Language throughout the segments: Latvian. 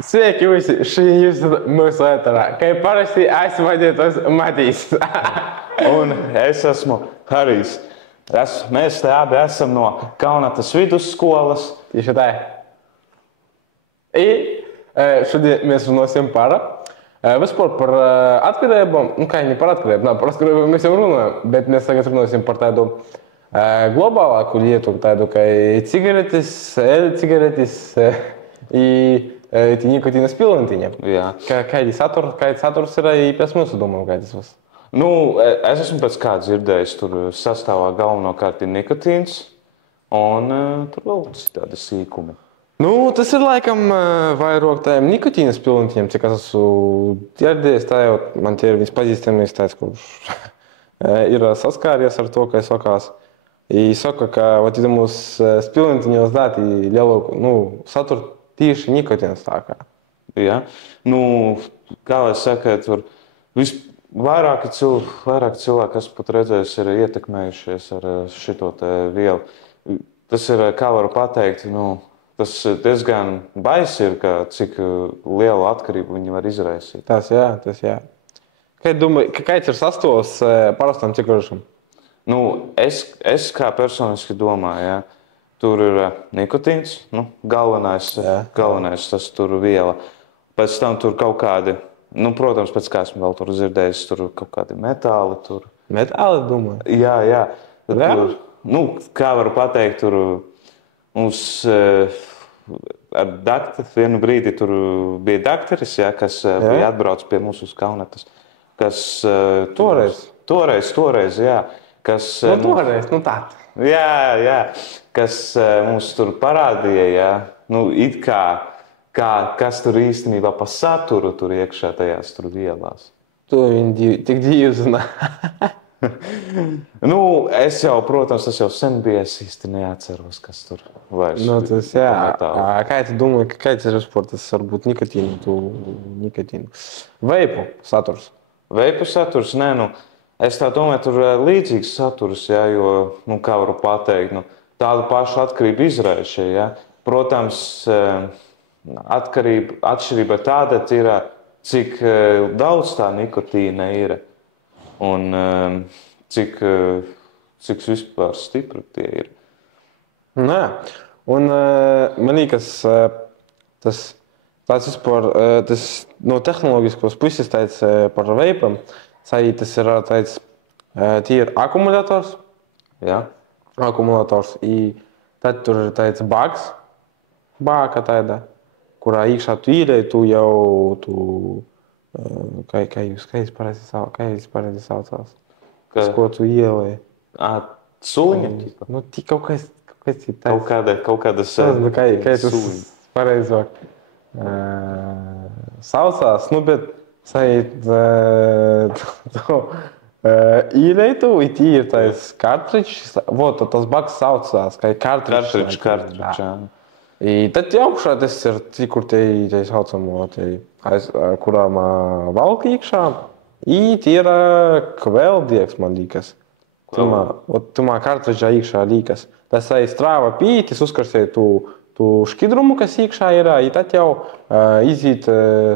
Sveiki visi, šī ir mūsu ēterā. Kā parasti esmu vadītājs Matīs. Un es esmu Harijs. Mēs te abi esam no Kaunatas vidusskolas. Tieši tā. Šodien mēs runāsim vispār par atkarībām. Nu, kā ne par atkarībām, par atkarībām mēs jau runājam, bet mēs tagad runāsim par tādu globālāku lietu, tādu kā cigaretes, e-cigaretes и нікотина спілантиня. Kādi saturs ir pēc mūsu domām, kādas vas? Nu, es esmu pēc kā dzirdējis, tur sastāvā galvenokārt ir nikotīns un tur vēl citādi sīkumi. Nu, tas ir laikam vairāk tādiem nikotīna spilantiem, cik es esmu dzirdējis, tā jau man tie ir viņas pazīstamais tāds, kurš ir saskāries ar to, ka es sakās. I saka, ka mūsu spilantiņos dāti lielāku saturu tieši nikotīns tā kā. Ja? Nu, kā lai saka, tur vairāk cilvēki, kas pat redzējis, ir ietekmējušies ar šito te vielu. Tas ir, kā varu pateikt, tas diezgan baisi ir, cik lielu atkarību viņi var izraisīt. Tas jā. Kā domāju, kāds ir sastāvs parastam cigaretam? Nu, es kā personiski domāju, ja? Tur ir nikotīns, galvenais tas tur viela. Pēc tam tur kaut kādi, protams, pēc kā esmu vēl tur dzirdējis, tur kaut kādi metāli. Tur. Metāli, domāju? Jā. Tur, kā varu pateikt, tur mums ar vienu brīdi tur bija dakteris, ja, kas bija atbrauc pie mūsu uz Kaunatas. Kas toreiz, jā. Kas, toreiz, tā. Jā, kas mums tur parādīja, jā. It kas tur īstenībā pa saturu tur iekšā tajās tur vielās. To viņi tik dzīvi zina. Es jau, protams, tas jau sen bija, es īsti neatceros, kas tur vairs. Tas jā. Kā tu domāji, kāds ir tas varbūt nikotīnu? Veipu saturs? Veipu saturs, es tā domāju, tur līdzīgs saturs, ja, jo, kā varu pateikt, tādu pašu atkarību izraisa. Ja. Protams, atšķirība tāda ir, cik daudz tā nikotīna ir un cik vispār stipri tie ir. Nē, un man liekas, tas no tehnoloģiskos puses tāds par veipam, tas ir tāds tīri akumulators. Jā. Akumulators. I tad tur ir tāds bāka tāda, kurā iekšā tu ielēji, kā jūs pareizi saucās? Ko tu ielēji? Suliņa? Kaut kas ir tāds. Kaut kādas kā tas pareizāk saucās, bet ielēji tu, it ir tāds kartričs, tas baks saucās, kā kartričs. Kartričs, jā. Tad augšā tas ir, kur tie saucamo, kurā valk iekšā, tie ir kvēldieks, man liekas. Tumā kartričā iekšā liekas. Tas strāva pītis, uzkarsēja tu škidrumu, kas iekšā ir, tad jau iziet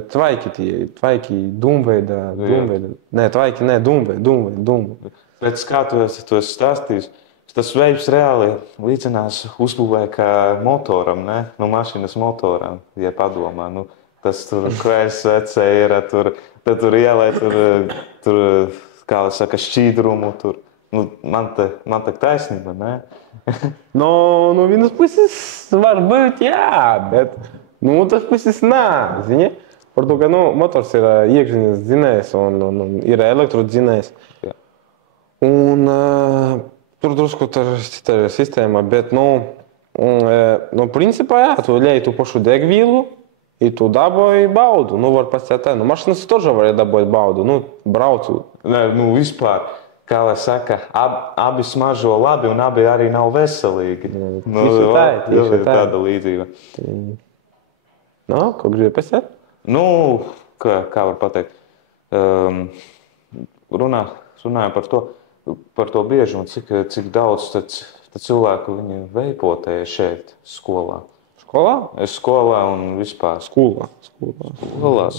tvaiki dumveida. Nē, tvaiki, dumveida. Pēc kā tu esi stāstījis, tas veips reāli līdzinās uzbūvē kā motoram, ne? Mašīnas motoram, ja padomā. Tas tur kvērs vecē ir, tad tur ielē, tur kā lai saka, šķīdrumu, tur. Man tā taisnība, ne? No vienas puses var būt, jā, bet tas puses nē, zini? Par to, ka motors ir iekšzemes dzinējs un ir elektrodzinējs. Un tur drusku cita ir sistēma, bet, principā, jā, tu ļēji tu pašu degvīlu i tu dabūji baudu. Var pasciet tā, mašinas toža var dabūt baudu, braucot. Nē, vispār. Kā lai saka, abi smaržo labi un abi arī nav veselīgi. Tieši tā. Tāda līdzība. Ko gribi pasēt? Kā var pateikt? Runājam par to biežumu, cik daudz cilvēku viņi veipotēja šeit skolā. Skolā? Es skolā un vispār. Skolā.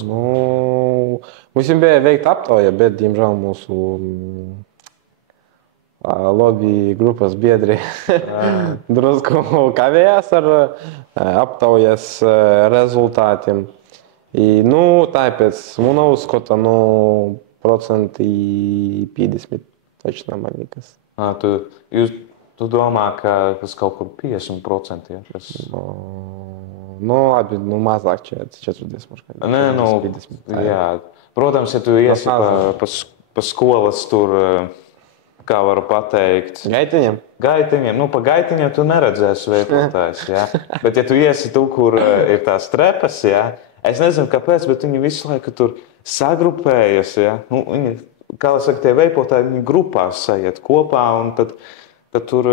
Nu, mums jau bija veikta aptauja, bet, diemžēl, mūsu lobby grupas biedri drusku kavējās ar aptaujas rezultātiem. Nu, tāpēc man uzskata, procenti 50 точно man liekas. Tu domā, ka tas kaut kur 50%, ja? Labi, mazāk 40. Nē, 50. Jā. Protams, ja tu iesi pa skolas tur, kā varu pateikt... Gaitiņiem. Pa gaitiņiem tu neredzēsi veipotājs, ja? Bet ja tu iesi tu, kur ir tās trepas, ja? Es nezinu, kāpēc, bet viņi visu laiku tur sagrupējas, ja? Viņi, kā lai saka, tie veipotāji, viņi grupās sajiet kopā un tad tur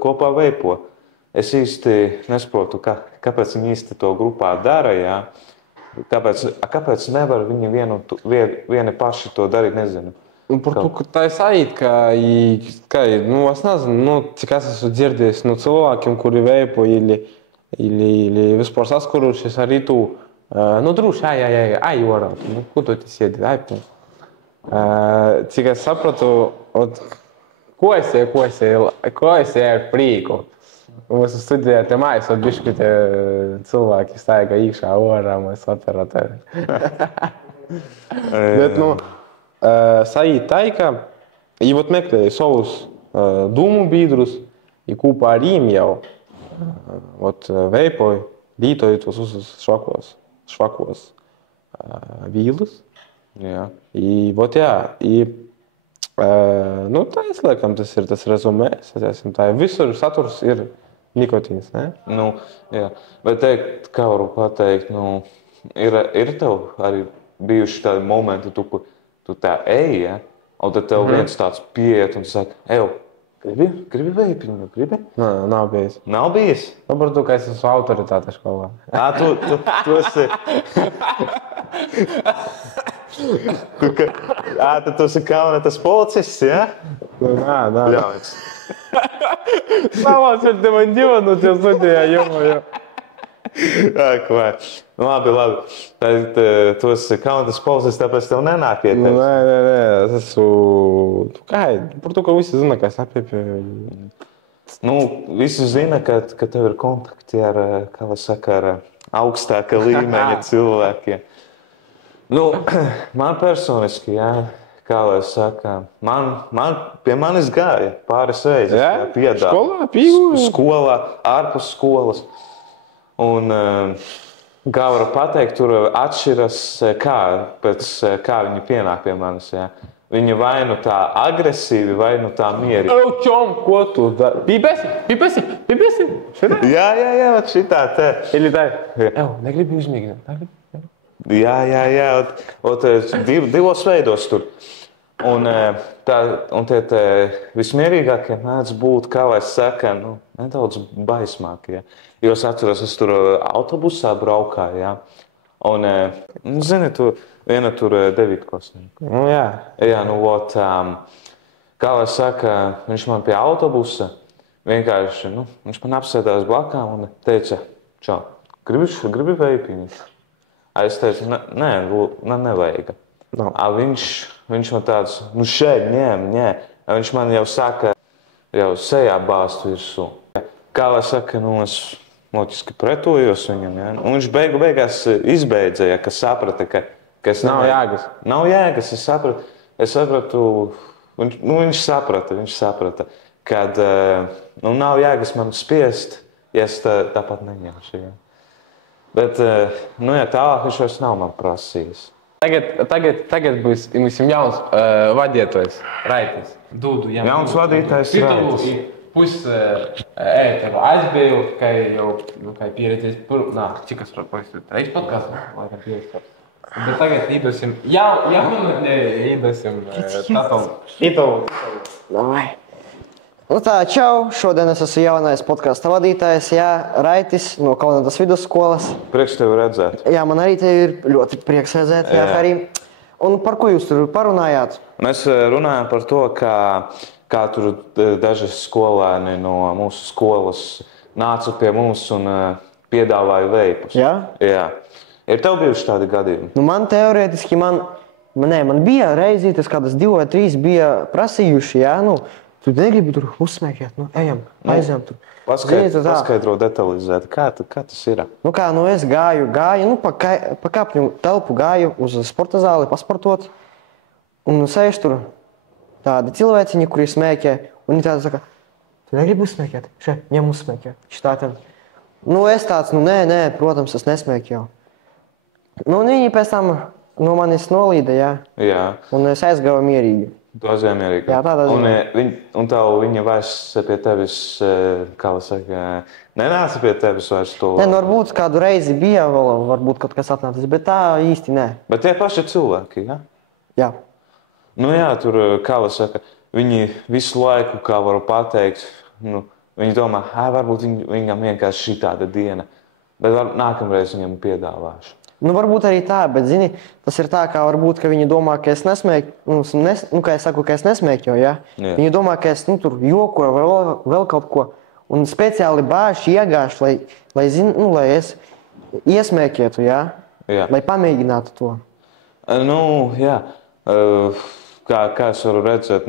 kopā veipo. Es īsti nesaprotu, kāpēc viņi īsti to grupā dara, ja? Kāpēc nevar viņi vieni paši to darīt, nezinu. Par to, ka tā ir sajūta, es nezinu, cik es esmu dzirdējis no cilvēkiem, kuri veipo или vispār saskurušies ar tu, droši, ai, orā, ko tu te sēdi, cik es sapratu, ko es ar prīku. Mūsu studijā te mājas, bišķi tie cilvēki staigā iekšā orā, mēs operatori. Bet, sajūta tā, ka, ja meklēju savus dūmu biedrus, ja kopā ar viņiem jau veipoju, lītoju tos uz švakos vīlus. Jā. Tā es laikam, tas ir tas rezumē. Visur saturs ir nikotīns, ne? Jā. Bet teikt, kā varu pateikt, ir tev arī bijuši tādi momenti, tu tā eji, ja? Un tad tev viens tāds pieiet un saka, gribi veipiņu, gribi? Nav bijis. Nav bijis? Par to, ka es esmu autoritāte skolā. Tu esi... Tad tu esi Kaunatas policists, ja? Да. Ļaujies. Savās ir tev ģivanu, tie studijā jomoju. Labi. Tad tu esi Kaunatas policists, tāpēc tev nenāk ieteikt. Nē, es esmu... Par to, ka visi zina, ka es apiepju. Visi zina, ka tev ir kontakti ar, kā lai saka, ar augstāka līmeņa cilvēkiem. Man personiski, jā, kā lai saka, pie manis gāja pāris reizes, piedāvā. Skolā, pīgu? Skolā, ārpus skolas. Un, kā varu pateikt, tur atšķiras, kā viņi pienāk pie manis, jā. Viņi vai nu tā agresīvi, vai nu tā mierīgi. Čom, ko tu dari? Pipesi? Jā, šitā te. Ili tā? Negribi uzmīgināt. Jā. Divos veidos tur. Un tie vismierīgākie mēdz būt, kā lai saka, nedaudz baismākie. Jo es atceros, es tur autobusā braukāju, jā. Un, zini, viena tur 9. klasnieka. Jā. Jā, kā lai saka, viņš man pie autobusa vienkārši, viņš man apsēdās blakām un teica, čau, gribi veipiņu? Es teicu, nē, nevajag. Viņš man tāds, šeit, ņem. Viņš man jau saka, sejā bāzt virsū. Kā lai saka, es loģiski pretojos viņam, ja? Un viņš beigās izbeidzēja, ka saprata, ka es nav jēgas. Nav jēgas, es sapratu, viņš saprata, kad nav jēgas man spiest, ja es tāpat neņemšu, ja? Bet, tālāk viņš vairs nav man prasījis. Tagad būs jauns vadītājs, Raitis. Jauns vadītājs Raitis. Tev aizbēju, ka jau pieredzējis, cik es pavisam reiz podkāstu, laikam pieredzējis. Bet tagad iedosim, Italu. Davai. Čau, šodien es esmu jaunais podkāsta vadītājs, Raitis no Kaunatas vidusskolas. Prieks tevi redzēt. Jā, man arī te ir ļoti prieks redzēt, Harī. Un par ko jūs tur parunājāt? Mēs runājam par to, kā tur daži skolēni no mūsu skolas nāca pie mums un piedāvāja veipus. Jā? Jā. Ir tev bijuši tādi gadījumi? Nu, man teorētiski, man bija reizītes, kādas 2 vai 3 bija prasījuši, jā, nu, tu negribi tur uzsmēķēt, nu, ejam, aizjām tur. Paskaidro detalizēt, kā tas ir? Nu kā, nu es gāju, nu pa kapņu telpu gāju uz sporta zāli pasportot, un sēž tur tādi cilvēciņi, kuri smēķē, un viņi tādi saka, tu negribi uzsmēķēt? Še, ņem uzsmēķē. Nu es tāds, nu nē, protams, es nesmēķēju. Nu un viņi pēc tam no manis nolīda, jā. Jā. Un es aizgāju mierīgi. Tu aizgāji mierīgi. Jā, tādā ziņā. Un viņa vairs pie tevis, kā lai saka, nenāca pie tevis vairs to? Nē, nu varbūt kādu reizi bija vēl, varbūt kaut kas atnācis, bet tā īsti nē. Bet tie paši cilvēki, jā? Jā. Nu jā, tur, kā lai saka, viņi visu laiku, kā varu pateikt, nu, viņi domā, varbūt viņam vienkārši šī tāda diena, bet nākamreiz viņam piedāvāšu. Nu, varbūt arī tā, bet, zini, tas ir tā, kā varbūt, ka viņi domā, ka es nesmēķu, kā es saku, ka es nesmēķu, ja? Jā. Viņi domā, ka es, tur jokoju vai vēl kaut ko, un speciāli bāžu iegāšu, lai es iesmēķētu, ja? Jā. Lai pamēģinātu to. Nu, jā, kā es varu redzēt,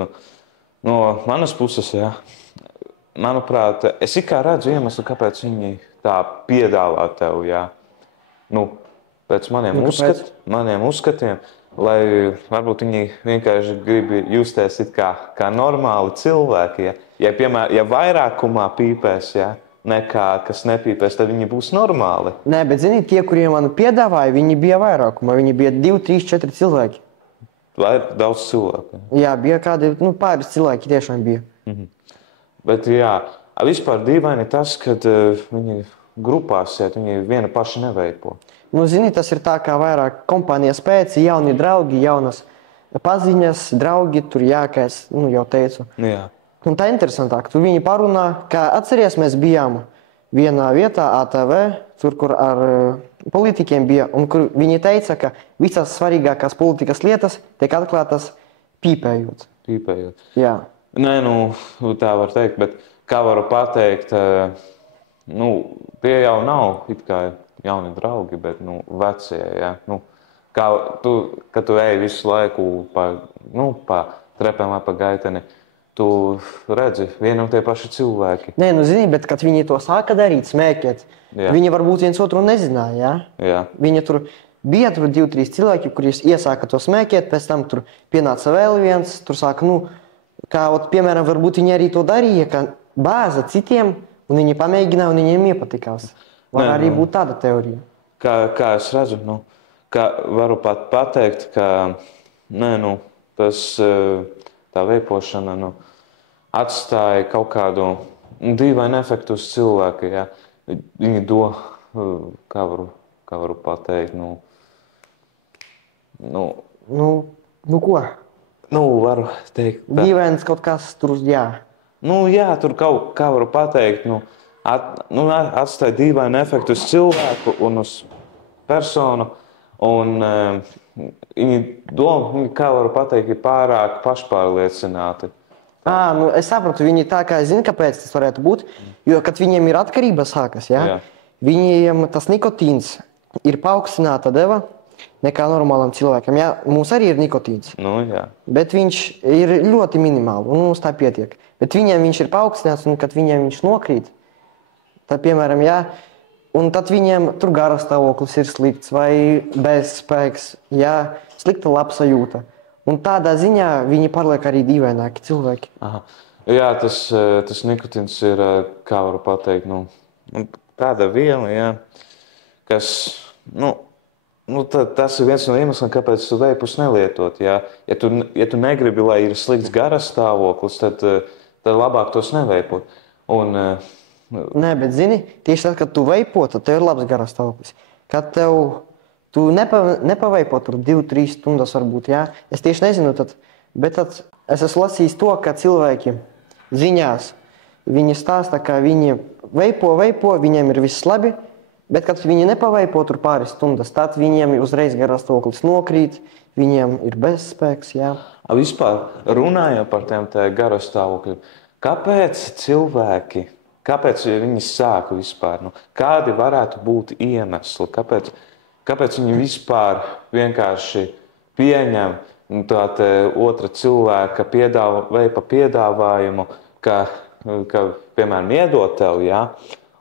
no manas puses, jā, manuprāt, es it kā redzu iemeslu, kāpēc viņi tā piedāvā tev, jā. Nu, pēc maniem uzskatiem, lai varbūt viņi vienkārši grib justies it kā normāli cilvēki. Ja vairākumā pīpēs, nekā kas nepīpēs, tad viņi būs normāli. Nē, bet zini, tie, kuriem man piedāvāja, viņi bija vairākumā. Viņi bija 2, 3, 4 cilvēki. Vai daudz cilvēku? Jā, bija kādi, pāris cilvēki tiešām bija. Bet jā, vispār dīvaini tas, kad viņi grupās, viņi viena paši neveipo. Nu, zini, tas ir tā, kā vairāk kompānijas pēc, jauni draugi, jaunas paziņas, draugi, tur kā es jau teicu. Jā. Un tā interesantāk, tur viņi parunā, kā atceries, mēs bijām vienā vietā, ATV, tur, kur ar politikiem bija, un kur viņi teica, ka visas svarīgākās politikas lietas tiek atklātas pīpējot. Pīpējot. Jā. Nē, tā var teikt, bet kā varu pateikt, tie jau nav it kā jauni draugi, bet vecie, jā. Kad tu ej visu laiku pa trepēm vai pa gaiteni, tu redzi vienu un tie paši cilvēki. Nē, zini, bet kad viņi to sāka darīt, smēķēt, viņi varbūt viens otru nezināja, jā? Jā. Viņi tur bija 2, 3 cilvēki, kuri iesāka to smēķēt, pēc tam tur pienāca vēl viens, tur sāka, piemēram, varbūt viņi arī to darīja, ka bāza citiem, un viņi pamēģināja, un viņiem iepatikās. Var arī būt tāda teorija. Kā es redzu, kā varu pat pateikt, ka tā veipošana atstāja kaut kādu dīvainu efektu uz cilvēku. Jā. Viņi kā varu pateikt, ko? Varu teikt. Dīvains kaut kas tur, jā. Jā, tur kā varu pateikt, atstāja dīvainu efektu uz cilvēku un uz personu. Un viņi, kā varu pateikt, ir pārāk pašpārliecināti. Es sapratu, viņi tā kā zina, kāpēc tas varētu būt. Jo, kad viņiem ir atkarība sākas, jā. Viņiem tas nikotīns ir paaugstināta deva nekā normālam cilvēkam. Jā, mums arī ir nikotīns. Jā. Bet viņš ir ļoti minimāli, un mums tā pietiek. Bet viņiem viņš ir paaugstināts, un kad viņiem viņš nokrīt, tad, piemēram, un tad viņiem tur garastāvoklis ir slikts vai bezspēks, slikta labsajūta. Un tādā ziņā viņi paliek arī dīvaināki cilvēki. Aha. Jā, tas nikotīns ir, kā varu pateikt, tāda viela, kas, tas ir viens no iemesliem, kāpēc tu veipus nelietot. Ja tu negribi, lai ir slikts garastāvoklis, tad labāk tos neveipot. Nē, bet zini, tieši tad, kad tu veipo, tad tev ir labs garastāvoklis. Kad tu nepaveipo tur 2-3 stundas varbūt, es tieši nezinu, bet es esmu lasījis to, ka cilvēki ziņās, viņi stāsta, ka viņi veipo, viņiem ir viss labi, bet kad viņi nepaveipo tur pāris stundas, tad viņiem uzreiz garastāvoklis nokrīt, viņiem ir bezspēks, Vispār runājot par tiem garastāvokļiem, kāpēc cilvēki Kāpēc viņi sāka vispār? Nu, kādi varētu būt iemesli? Kāpēc viņi vispār vienkārši pieņem tādu otra cilvēka veipa piedāvājumu, ka piemēram, iedot tev, ja?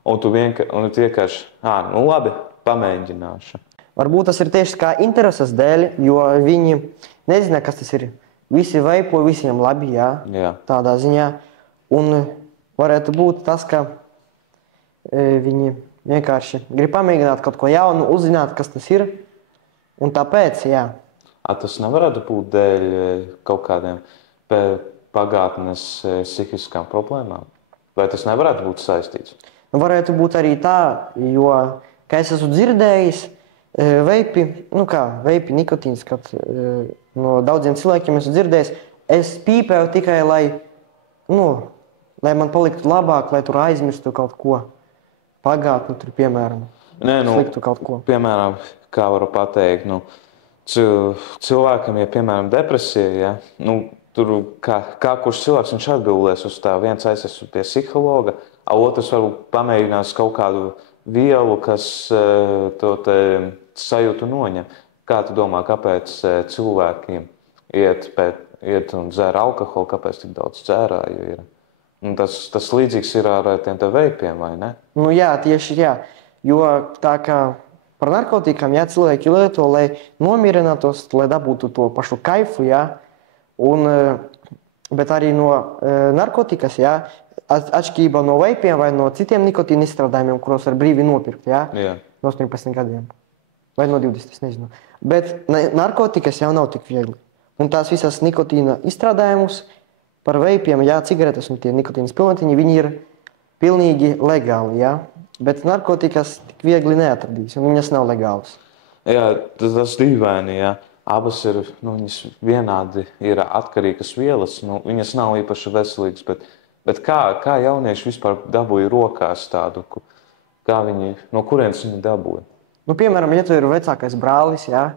Un tu vienkārši, nu labi, pamēģināšu. Varbūt tas ir tieši kā intereses dēļ, jo viņi nezina, kas tas ir. Visi veipo, visiem labi, jā. Tādā ziņā. Un varētu būt tas, ka viņi vienkārši grib pamēģināt kaut ko jaunu, uzzināt, kas tas ir. Un tāpēc, jā. Tas nevarētu būt dēļ kaut kādiem pagātnes psihiskām problēmām? Vai tas nevarētu būt saistīts? Varētu būt arī tā, jo, kā es esmu dzirdējis, veipi nikotīns, kad no daudziem cilvēkiem esmu dzirdējis, es pīpēju tikai, lai man paliktu labāk, lai tur aizmirstu kaut ko pagātni, tur, piemēram, sliktu kaut ko. Piemēram, kā varu pateikt, cilvēkam, ja, piemēram, depresija, ja, tur kā kurš cilvēks viņš atbildēs uz tā, viens aizies pie psihologa, otrs varbūt pamēģinās kaut kādu vielu, kas to sajūtu noņem. Kā tu domā, kāpēc cilvēkiem iet un dzer alkoholu, kāpēc tik daudz dzērāju ir? Tas līdzīgs ir ar tiem te veipiem, vai ne? Jā, tieši jā. Jo tā kā par narkotikām, jā, cilvēki lieto, lai nomierinātos, lai dabūtu to pašu kaifu, jā. Bet arī no narkotikas, jā, atšķirībā no veipiem vai no citiem nikotīna izstrādājumiem, kuros var brīvi nopirkt, jā, no 18 gadiem. Vai no 20, es nezinu. Bet narkotikas jau nav tik viegli. Un tās visas nikotīna izstrādājumus par veipiem, jā, cigaretes un tie nikotīnas pilnatiņi, viņi ir pilnīgi legāli, jā. Bet narkotikas tik viegli neatradīs, un viņas nav legālas. Jā, tas dīvaini, jā. Abas ir, viņas vienādi ir atkarīgas vielas, viņas nav īpaši veselīgas, bet kā jaunieši vispār dabūja rokās tādu, no kurienes viņi dabūja? Piemēram, ja tu ir vecākais brālis, jā.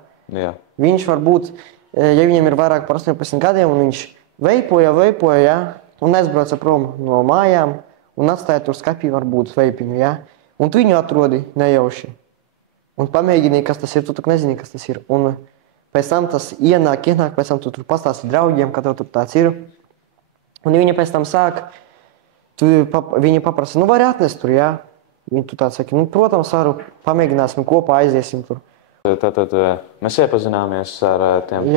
Viņš varbūt, ja viņam ir vairāk par 18 gadiem, un viņš veipoja, jā, un aizbrauca prom no mājām, un atstāja tur skapī varbūt veipinu, jā. Un tu viņu atrodi nejauši. Un pamēģini, kas tas ir, tu tak nezini, kas tas ir. Un pēc tam tas ienāk, pēc tam tu tur pastāsti draugiem, ka tev tur tāds ir. Un viņi pēc tam sāk, viņi paprasa, vari atnest tur, jā. Viņi tu tā saki, protams, varu, pamēģināsim kopā, aiziesim tur. Tātad mēs iepazināmies ar tiem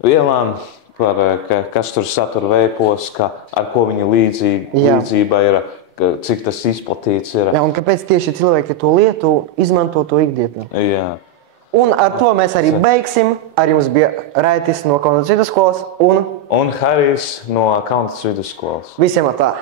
vielām, kas tur satur veipos, ar ko viņa līdzība ir, cik tas izplatīts ir. Jā, un kāpēc tieši cilvēki to lietu izmanto to ikdienā. Jā. Un ar to mēs arī beigsim. Ar jums bija Raitis no Kaunas vidusskolas un Harijs no Kaunas vidusskolas. Visiem tā!